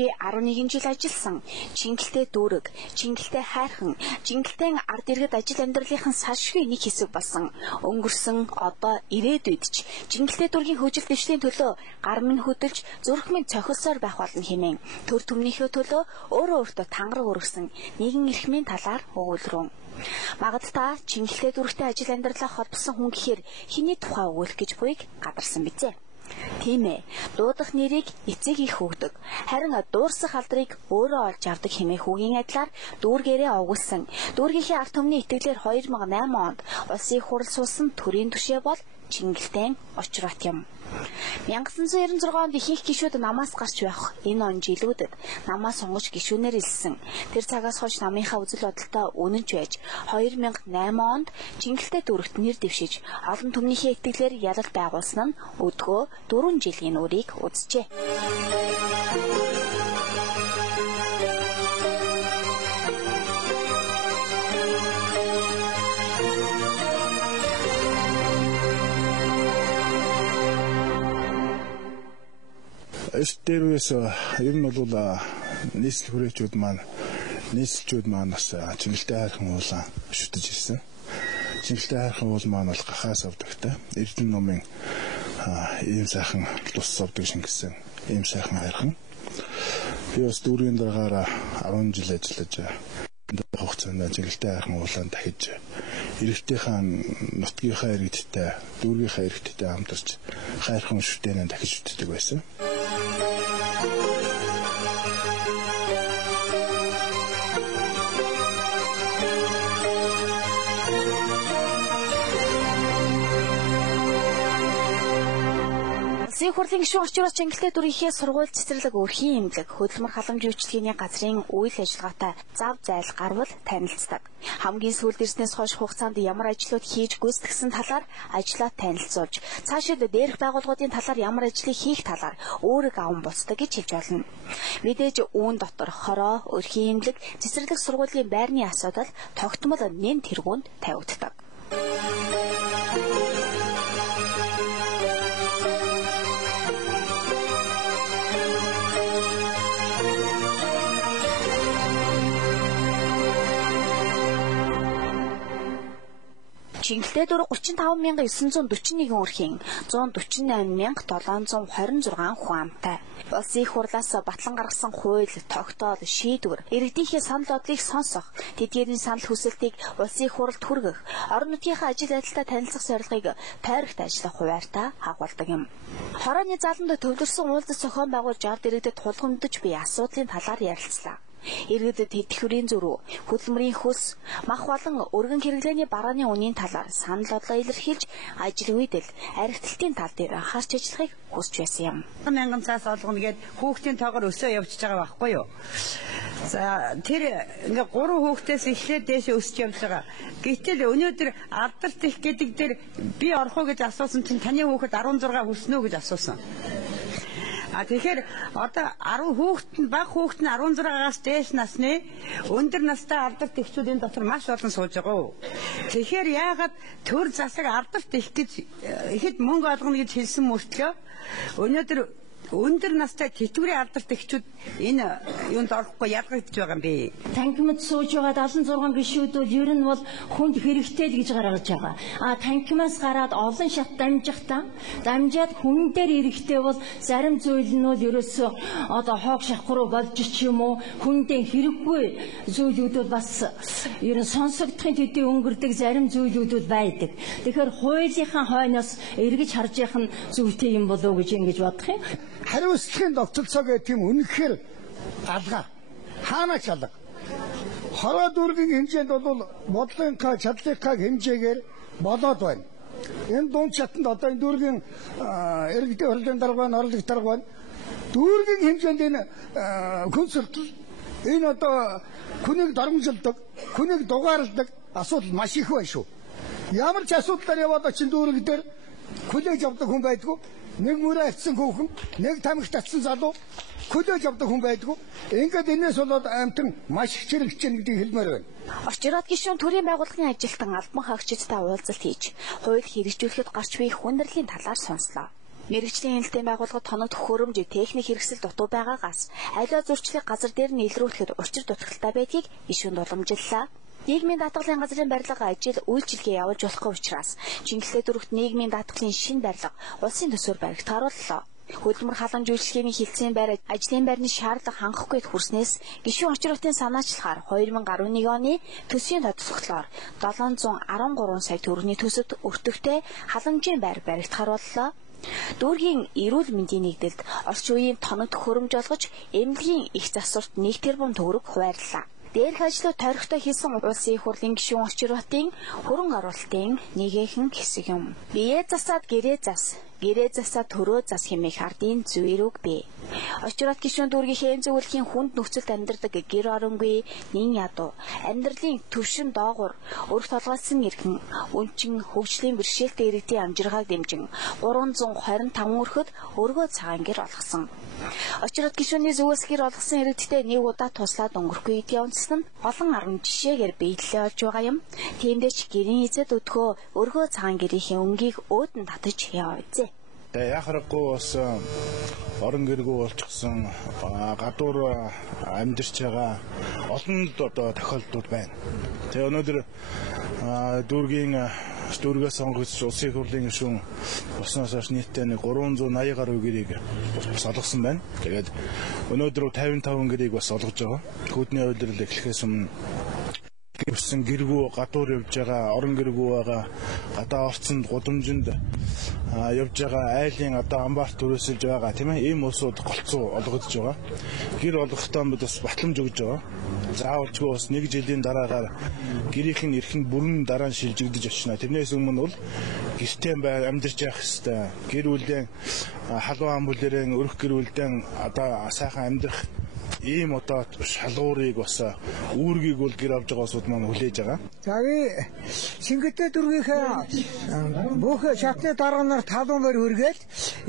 Би 11 жил ажилласан. Чингэлтэй дүүрэг, чингэлтэй хайрхан, чингэлтэй ард иргэд ажил амьдралынхын салшгүй нэг хэсэг болсон. Өнгөрсөн одоо ирээдүйд ч чингэлтэй дүүргийн хөгжил дэвшлийн төлөө гар минь хөдөлж, зүрх минь цохилсоор байх болно хэмээн. Төр төмнийхөө төлөө өөрөө өөртөө тангараг өргөсөн нэгэн эрхмийн талаар өгүүлрүүн. Магад та чингэлтэй дүүрэгтэй ажил амьдралаа холбосон хүн гэхээр хэний тухай өгүүлэх гэж буйг гадарсан бизээ. Тийм ээ, дуудах нэрийг эцэг их өгдөг. Харин дуурсах алдрыг өөрөө олж авдаг хэмээх үгийн адилаар дүүргээрээ огуулсан. Дүүргийнхээ ард түмний итгэлээр 2008 онд улсын хурал суусан төрийн түшээ бол Чингэлтэй очрот юм. 1996 онд ихэнх гишүүд намаас гарч байх энэ он жилүүдэд намаас сонгож гишүүнээр илсэн. Тэр цагаас хойш намынхаа үзэл бодолтой үнэнч байж 2008 онд Чингэлтэй дүүрэгт нэр дэвшиж олон түмнийхээ итгэлээр ялалт байгуулсан нь өдгөө 4 жилийн үрийг үзжээ. Эстэрвэс ер нь бол нийслэл хүрээчүүд маань бас Чингэлтэй хайрхан уулаа шүтэж ирсэн. Чингэлтэй хайрхан уул маань бол гахаас авдагтай. Эрдэнэ номын ийм сайхан тус авдаг шингэсэн ийм сайхан хайрхан. Би бас дүүргийн дараагаар 10 жил ажиллаж хугацаанд Чингэлтэй хайрхан уулаанд дахиж иргэдийнхээ нутгийнхаа иргэдтэй, дүүргийнхаа иргэдтэй хамтарч хайрхан шүтэнэ дахиж шүтдэг байсан. Улсын хурлын гишүүн орчуураас Чингэлтэй дүүргийнхээ сургууль цэцэрлэг өрхийн эмнэлэг хөдөлмөр халамж үйлчлэгээний газрын үйл ажиллагаатай зав зайл гарвал танилцдаг. Хамгийн сүүлд ирснээс хойш хугацаанд ямар ажлууд хийж гүйцэтгсэн талаар ажлаа танилцуулж, цаашид дээрх байгууллагуудын талаар ямар ажлыг хийх талаар өөрөг аван буцдаг гэж хэлж болно. Мэдээж үүн дотор хороо, өрхийн эмнэлэг, цэцэрлэг сургуулийн байрны асуудал тогтмол нэн тэргуунд тавигддаг. Чингэлтэй дүүрэг 35,941 өрхийн 148,726 хүн амтай. Улсын их хурлаас батлан гаргасан хууль, тогтоол, шийдвэр, иргэдийнхээ санал бодлыг сонсох, тэдгээрийн санал хүсэлтийг улсын их хуралд хүргэх, орон нутгийнхаа ажил байдалтай танилцах зорилгыг тойрогт ажиллах хуваарьтай хагуулдаг юм. Хорооны заланд төвлөрсөн уулзалт зохион байгуулж ард иргэдэд тулгамдж буй асуудлын талаар ярилцлаа. Иргэдэд тэтгэврийн зөрүү, хөдөлмөрийн хөлс, мах болон өргөн хэрэглээний барааны үнийн талаар санал бодлоо илэрхийлж, ажил үйдэл, архитектийн тал дээр анхаарч ажиллахыг хүсч байсан юм. 1000 цаас олгоно гэд хүүхдийн тоогоор өсөө явчихж байгаа байхгүй юу? За тэр ингээ 3 хүүхдээс эхлээд дээш өсч явж байгаа. Гэтэл өнөөдөр алдарт их гэдэг дээр би орох уу гэж асуусан чинь таны хүүхэд 16 хүрснө үү гэж асуусан. Тэгэхээр одоо 10 хүүхэд нь бага хүүхэд нь 16-аас дээш насны өндөр настай алдарт эхчүүд энэ дотор маш олон сууж байгаа. Тэгэхээр яагаад төр засаг алдарт их гэж ихэд мөнгө олгоно гэж хэлсэн мөртлөө өнөөдөр өндөр настай тэтгэврийн алдарт эхчүүд энэ юунд орохгүй ялгагдж байгаа юм бэ? Танхимд сууж байгаа 76 гишүүд бол ер нь бол хүнд хэрэгтэй л гэж гаргаж байгаа. Танхимаас гараад олон шат дамжаад хүн дээр эрэхтэй бол зарим зүйл нь бол ерөөсөө одоо хоог шахах руу болж ч юм уу хүндээ хэрэггүй зүйлүүд бол бас ер нь сонсогдохын төдий өнгөрдөг зарим зүйлүүд бол байдаг. Тэгэхээр хуулийнхаа хойноос эргэж харж явах нь зүйтэй юм болов уу гэж ингэж бодох юм. Хариуцлагын довтолцоо гэх юм үнэхээр алга. Хаанач алга. Хороо дүүргийн хэмжээнд бол бодлынхаа чадлынхаа хэмжээгээр болоод байна. Энэ дунд чатанд одоо энэ дүүргийн иргэдийн хурлын дарга байна, орлогч дарга байна. Дүүргийн хэмжээнд энэ хүн суртал энэ одоо хүнийг дормжилдаг, хүнийг дугаарладаг асуудал маш их байна шүү. Ямар ч асуудлаар яваад очин дүүрэг дээр хүлээж авдаг хүн байдгүй. Нэг мөрөө авсан хүүхэн, нэг тамхи татсан залуу хүлээж авдаг хүн байдгүй. Ингээд энэс болоод амтан маш их хэрэгжиж байгаа гэдгийг хэлмээр байна. Орчирод гишүүн төрийн байгууллагын ажилтан албан хаагчдтай уулзалт хийж, хууль хэрэгжүүлэхэд гарч буй хүндрлийн талаар сонслоо. Мэргэжлийн хяналтын байгууллагад тоног төхөөрөмж техник хэрэгсэл дутуу байгаагаас аливаа зурчлыг газар дээр нь илрүүлэхэд учир дутагдaltaй байдгийг гишүүнд уламжиллаа. Нийгмийн даатгалын газрын барилга ажил үйлчилгээ явуулж болохгүй учраас Чингэлтэй дүүрэгт нийгмийн даатгалын шинэ барилга улсын төсөөр баригдаарууллаа. Хөдөлмөр халамж үйлчилгээний хилцээний байр ажлын байрны шаардлага хангахгүйд хүрснээс гишүүн очротын санаачлахаар 2011 оны төсвийн тодтолцоолоор 713 сая төгрөгийн төсөвт өртөгтэй халамжийн байр баригдахаарууллаа. Дүүргийн эрүүл мэндийн нэгдэлд орчин үеийн тоног төхөөрөмж олгож эмнэлгийн их засварт 1 тэрбум төгрөг хуваарлаа. Дээрх ажлууд тойрогтой хийсэн улсын их хурлын гишүүн очротын хөрөнгө оруулалтын нэгэн хэсэг юм. Бие засаад гэрээ зас, гэрээ засаад төрөө зас хэмээх ардын зүрэг бий. Очрот гишүүн дүүргийнхээ зөвлөхийн хүнд нөхцөлд амьдардаг гэр оронгүй нин ядуу амьдралын төвшин доогуур өрх толгойсон иргэн өнчин хөгжлийн бэрхшээлтэй иргэдийн амжиргааг дэмжин 325 өрхөд өргөө цагаан гэр олгосон. Очрот гишүүний зүгээс гэр олгосон иргэдтэй нэг удаа туслаад өнгөрөхгүй эд явцсан нь олон арга жишээгээр биелэлээ олж байгаа юм. Тиймдээ ч гэрийн эзэд өдгөө өргөө цагаан гэрийнхээ өнгийг өөдөн татаж яваазээ. Яг харахгүй бас орон гэргүй болчихсон гадуур амьдарч байгаа олон одоо тохиолдлууд байна. Тэгээ өнөөдөр дүүргээс сонгогдсон улсын их хурлын гишүүн болсноос хойш нийтдээ 380 гаруй гэрийг бас олгосон байна. Тэгээд өнөөдөр 55 гэрийг бас олгож байгаа. Хүүдний удирдал эхлэхээс өмнө гэрсэн гэргүй гадуур явж байгаа орон гэргүй байгаа гадаа орцонд гудамжинд явж байгаа айлын одоо амбарт төрөөсөлж байгаа тийм ээ ийм улсууд голцоо олгодж байгаа. Гэр олгохдоо бид бас батламж өгж байгаа. Заавалжгүй бас 1 жилийн дараагаар гэрийнх нь эрхэнд бүрэн дараа нь шилжигдэж очно. Тэрнээс өмнө бол гэртээ амьдарч явах хэвээр гэр бүлийн халуун ам бүлэрэн өрх гэр бүлдэн одоо сайхан амьдрах ийм одоо шалгуурыг бас үүргийг бол гэр авж байгаа улсууд маань хүлээж байгаа. За Чингэлтэй дүүргийнхээ бүх шатны дарганаар талуун байр хүргээл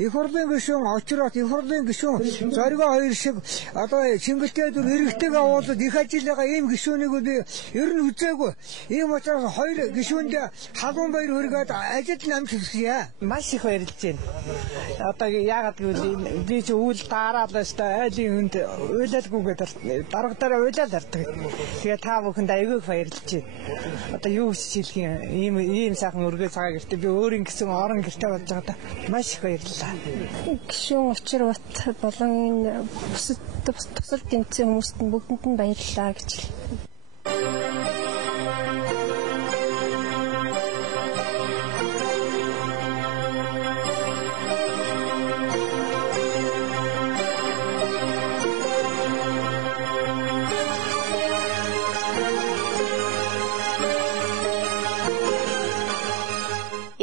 их хурлын гишүүн очрот их хурлын гишүүн зоригоо хоёр шиг одоо Чингэлтэй дүүр иргэдэг авуулаад их ажиллагаа ийм гишүүнийг би ер нь үзээгүй. Ийм учраас хоёр гишүүнд талуун байр хүргээд ажил намж хэлчихье. Маш их баярлж байна. Одоо яагаад гэвэл би ч үйл дараалал өстой айлын хүнд уйлалгүйгээд дарга дараа уйлал ардаг. Тэгээ та бүхэнд аягүй баярлж байна. Одоо юу гэж хэлэх юм ийм сайхан өргөө цагаа гэртээ би өөрийн гэсэн орон гэртээ болж байгаадаа маш их баярлалаа. Гишүүн очрот болон тусал тэмцэн хүмүүст нь бүгдэнд нь баярлалаа гэж хэлээ.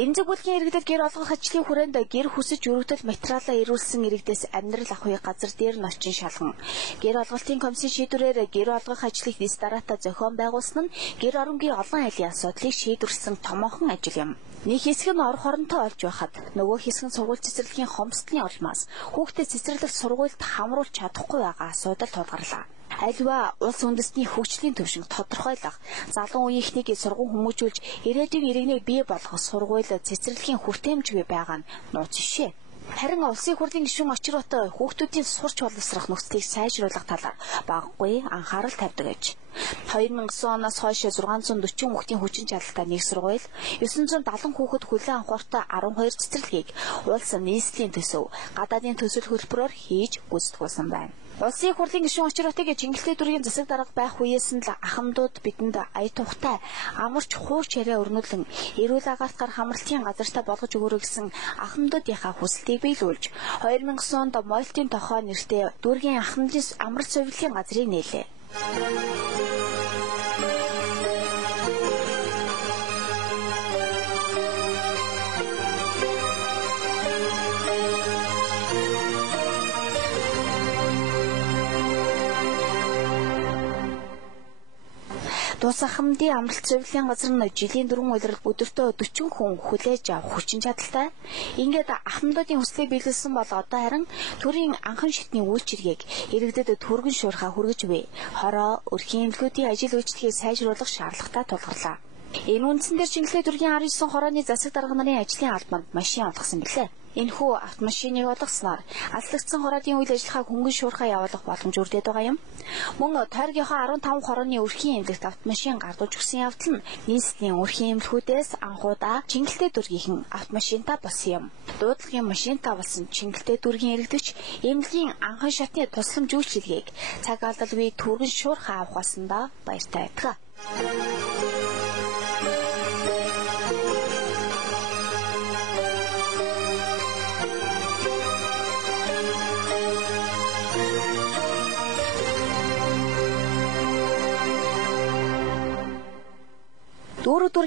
Эмзэг бүлгийн иргэдэд гэр олгох ажлын хүрээнд гэр хүсэж өргөдөл материалаа ирүүлсэн иргэдээс амьдрал авахыг газар дээр нь очин шалган. Гэр олголтын комиссийн шийдвэрээр гэр олгох ажлыг дэс дараатаа зохион байгуулсан нь гэр оронгийн олон айлын асуудлыг шийдвэрлсэн томоохон ажил юм. Нэг хэсэг нь ор хоронтой олж байхад нөгөө хэсэг нь сургууль цэцэрлэгийн хомсдны олмаас хүүхдэд цэцэрлэгт сургуульд хамруулж чадахгүй байгаа асуудал тулгарлаа. Аливаа улс үндэстний хөгжлийн төвшинг тодорхойлох, залуу үеийнхнийг сургууль хүмүүжүүлж ирээдүйн иргэнийг бий болгох сургууль цэцэрлэгийн хүртээмжгүй байгаа нь нууц шишээ. Харин улсын хурлын гишүүн очроотой хүүхдүүдийн сурч боловсрох нөхцөлийг сайжруулах талаар багагүй анхаарал тавьдаг аж. 2009 оноос хойш 640 хүүхдийн хүчин чадалтай нэг сургууль, 970 хүүхэд хүлээн авахтай 12 цэцэрлэгийг улс нийслэлийн төсөв, гадаадын төсөл хөтөлбөрөөр хийж гүйцэтгүүлсэн байна. Улсын хурлын гишүүн очроотыг Чингэлтэй дүүргийн засаг дарга байх үеэс нь л ахмадууд бидэнд ая тухтай амарч хуурч яриа өрнүүлэн эрүүл агаарт хамралтын газартаа болгож өгөрөө гэсэн ахмадуудынхаа хүсэлтийг биелүүлж 2009 онд Мойлтын тохоо нэртэй дүүргийн ахмадын амралт сувилын газрыг нээлээ. Дус ахмадын амралт сувилын газар нь жилийн 4 улирал өдөртөө 40 хүн хүлээж авах хүчин чадалтай. Ингээд ахмадуудын хүслийг биелүүлсэн бол одоо харин төрийн анхан шатны үйлчилгээг иргэдэд түргэн шуурхаа хүргэж буй. Хороо, өрхийн эмнэлгүүдийн ажил үйлчлэгийг сайжруулах шаардлагатай тулгарлаа. Энэ үндсэн дээр Чингэлтэй дүүргийн 19 хорооны засаг дарга нарын ажлын албанд машин олгосон билээ. Энэхүү автомашиныг олгосноор алслагдсан хороодын үйл ажиллагааг хөнгөн шуурхаа явуулах боломж өрдөд байгаа юм. Мөн тойргийнхоо 15 хорооны өрхийн эмнэлэгт автомашин гардуулж өгсөн явдал нь нийслэлийн өрхийн эмнэлгүүдээс анхудаа Чингэлтэй дүүргийнхэн автомашинтаа болсон юм. Дуудлагын машинтаа болсон Чингэлтэй дүүргийн иргэдэгч эмнэлгийн анхан шатны тусламж үйлчилгээг цаг алдалгүй түргэн шуурхаа авах болсондоо баяртай байдаг.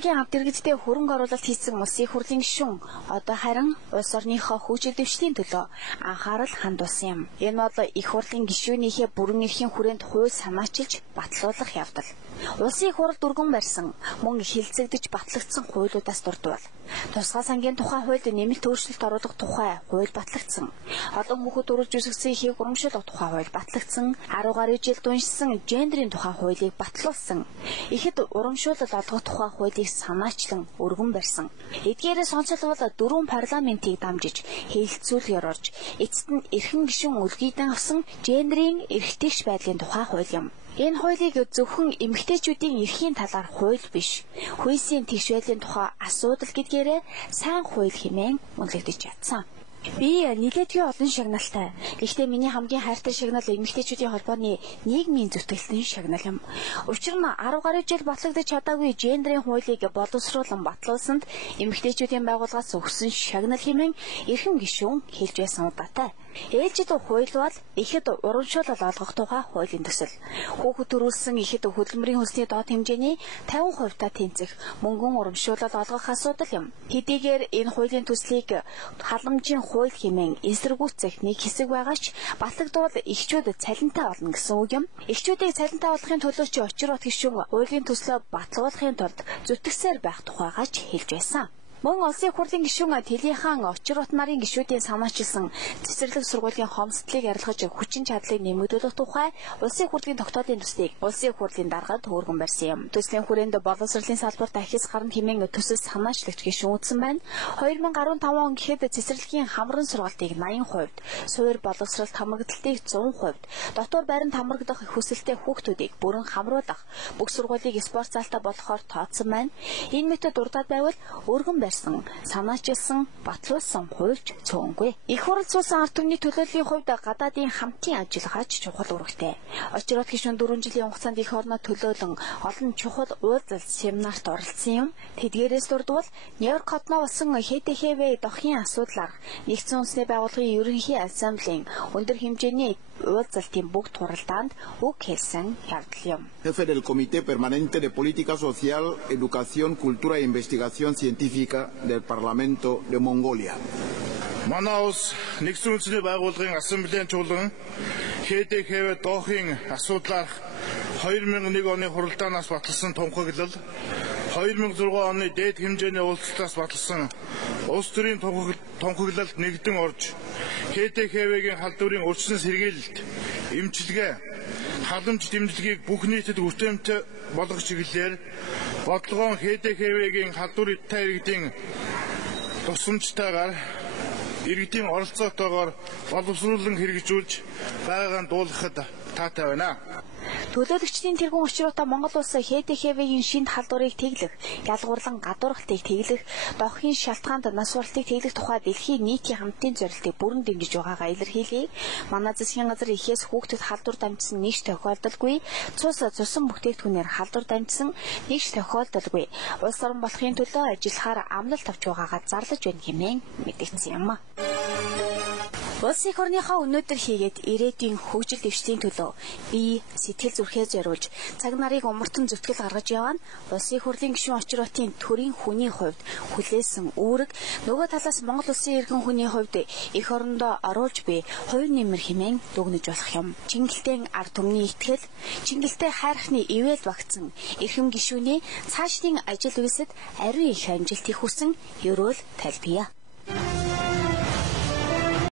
Дүүргийн хамт иргэдтэй хөрөнгө оруулалт хийсэн улсын их хурлын гишүүн одоо харин улс орныхоо хөгжил дэвшлийн төлөө анхаарал хандуулсан юм. Энэ бол их хурлын гишүүнийхээ бүрэн эрхийн хүрээнд хууль санаачилж батлуулах явдал. Улсын их хурл дүргэн барьсан мөн хилцэгдэж батлагдсан хуулиудаас дурдвал тусгай сангийн тухай хуульд нэмэлт өөрчлөлт оруулах тухай хууль батлагдсан. Олон хүүхэд уралж үсгсэн ихийг урамшуулах тухай хууль батлагдсан. 10 гаруй жил дуншсан гендерийн тухай хуулийг батлуулсан. Ихэд урамшуулал олгох тухай хуулийг санаачлан өргөн барьсан. Эдгээрээс онцлбол 4 парламентийг дамжиж хэлэлцүүлгээр орж эцэст нь эрхэм гишүүн үлгийдэн авсан гендерийн эрхтэйгч байдлын тухай хууль юм. Энэ хуулийг зөвхөн эмэгтэйчүүдийн эрхийн талаар хууль биш, хүйсийн тэгш байдлын тухай асуудал гэдгээрээ сайн хууль хэмээн үнэлэгдэж чадсан. Би нэлээдгүй олон шагналтай. Гэхдээ миний хамгийн хайртай шагнал эмэгтэйчүүдийн холбооны нийгмийн зүтгэлтийн шагнал юм. Учир нь 10 гаруй жил батлагдаж чадаагүй гендерийн хуулийг боловсруулан батлуулсанд эмэгтэйчүүдийн байгууллагаас өгсөн шагнал хэмээн эрхэм гишүүн хэлж байсан удаатай. Ээлжид хууль бол ихэд урамшуулал олгох тухай хуулийн төсөл. Хүүхэд төрүүлсэн ихэд хөдөлмөрийн хөлсний доод хэмжээний 50% та тэнцэх мөнгөн урамшуулал олгох асуудал юм. Хэдийгээр энэ хуулийн төслийг халамжийн хууль хэмээн эсэргүүцэх нэг хэсэг байгаа ч батлагдвал эхчүүд цалинтай болно гэсэн үг юм. Эхчүүдийг цалинтай болгохын төлөө ч очир бот гишүүн хуулийн төслөө батлуулахын тулд зүтгэсээр байх тухайгаа ч хэлж байсан. Мөн улсын их хурлын гишүүн Тэлийн хаан очир бот нарын гишүүдийн санаачилсан цэцэрлэг сургуулийн хомсдлыг арилгаж хүчин чадлыг нэмэгдүүлэх тухай улсын их хурлын тогтоодын төслийг улсын их хурлын даргад өргөн барьсан юм. Төслийн хүрээнд боловсролын салбарт ахис гарна хэмээн төсөл санаачлагч гишүүн үзсэн байна. 2015 он гэхэд цэцэрлэгийн хамран сургалтыг 80%, суур боловсролт хамрагдалтыг 100%, дотор баримт хамрагдах хүсэлтэй хүүхдүүдийг бүрэн хамруулах, бүх сургуулийг спорт залтаа болгохоор тооцсон байна. Энэ мэтэд дурдаад байвал өргөн санаачилсан, батлуулсан хуульч цөөнгүй. Их хурл суусан ард түмний төлөөллийн хувьд гадаадын хамтын ажиллагаач чухал үүрэгтэй. Очир бот гишүүн 4 жилийн хугацаанд их орноо төлөөлөн олон чухал уулзалт семинарт оролцсон юм. Тэдгээрээс дурдвал Нью-Йорк хотноо болсон ХТХВ дохын асуудлаар нэгдсэн үндэсний байгууллагын ерөнхий ассамблеийн өндөр хэмжээний уулзалтын бүгд хуралдаанд үг хэлсэн явдал юм. Jefe del Comité Permanente de Política Social, Educación, Cultura e Investigación Científica del Parlamento de Mongolia. Манай улс нэгдсэн үндэсний байгууллагын ассамблеийн чуулган ХТХВ дохын асуудлаар 2001 оны хуралдаанаас баталсан тунхаглал 2006 оны дээд хэмжээний уулзалтаас баталсан улс төрийн тунхаглалд нэгдэн орж ХТХВ-гийн халдварын өрчсөн сэргийлэлт, эмчилгээ, халамж дэмжлэгийг бүх нийтэд хүртээмжтэй болгох чиглэлээр бодлогоон ХТХВ-гийн халдвар иргэдийн тусламжтайгаар иргэдийн оролцоотойгоор боловсруулан хэрэгжүүлж байгаагаа дуулгахад таатай байна. Төлөөлөгчдийн тэргүүн очроотой Монгол улс ХТХВ-гийн шинэ халдварыг тэглэх, ялгуурлан гадуурхалтыг тэглэх, дохын шалтгаанд нас баралтыг тэглэх тухай дэлхийн нийтийн хамтын зорилтыг бүрэн дэмжиж байгаагаа илэрхийлье. Манай засгийн газар ихээс хүүхдэд халдвар дамжсан нэгж тохиолдолгүй, цусан бүтээгдэхүүнээр халдвар дамжсан нэгж тохиолдолгүй. Улс орон болохын төлөө ажиллахаар амлалт авч байгаагаа зарлаж байна хэмээн мэдэгдсэн юм. Улсын их орныхоо өнөөдөр хийгээд ирээдүйн хөгжил дэвшлийн төлөө бие сэтгэл зүрхээ зориулж цаг нарыг умартан зүтгэл гаргаж яваа нь улсын их хурлын гишүүн очир хотын төрийн хүний хувьд хүлээсэн үүрэг, нөгөө талаас Монгол улсын иргэн хүний хувьд эх орондоо оруулж буй хувь нэмэр хэмээн дүгнэж болох юм. Чингэлтэй ард түмний итгэл, чингэлтэй хайрхны ивэл багтсан эрхэм гишүүний цаашдын ажил үйлсэд ариун их амжилтыг хүсэн ерөөл тайлбарья.